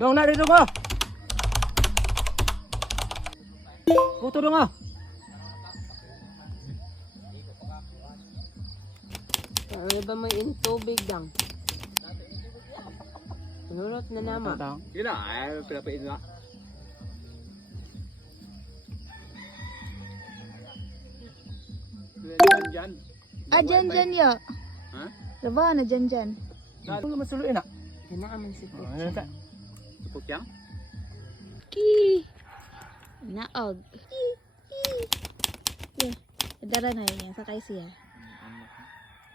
Dong na dito ko. Kuto dong ah. Ano ba may tubig dang? Nunot na nama. Yun na, ay pinapain na. Dyan. Dyan ya. Ha? Laba na dyan. Ano masuluin na? Yan na aman si Put. Ano ta? Supok yang? Ki. Naog. Yeah. Dara na yun. Sakay siya.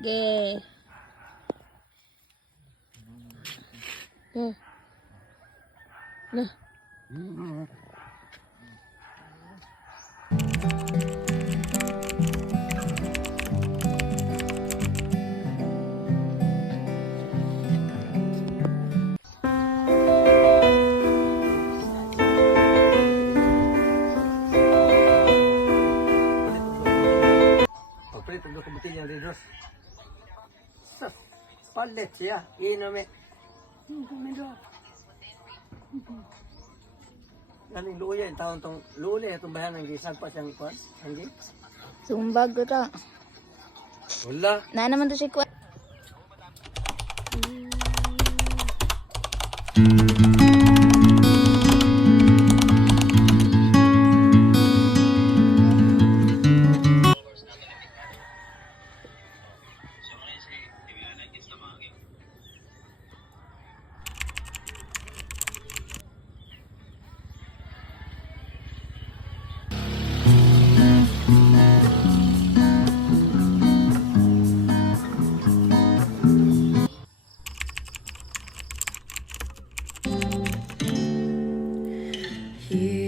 Ge. Ge. Lah. Pagpalit, pag nakabuti niya rin, Dros. Palit siya. Inom eh. Galing luya, yung taon tong luya, itong bayan ng gisag pa siyang kwan. Anggi? Sumbag ko ta. Wala. Na naman to si Kwa. Here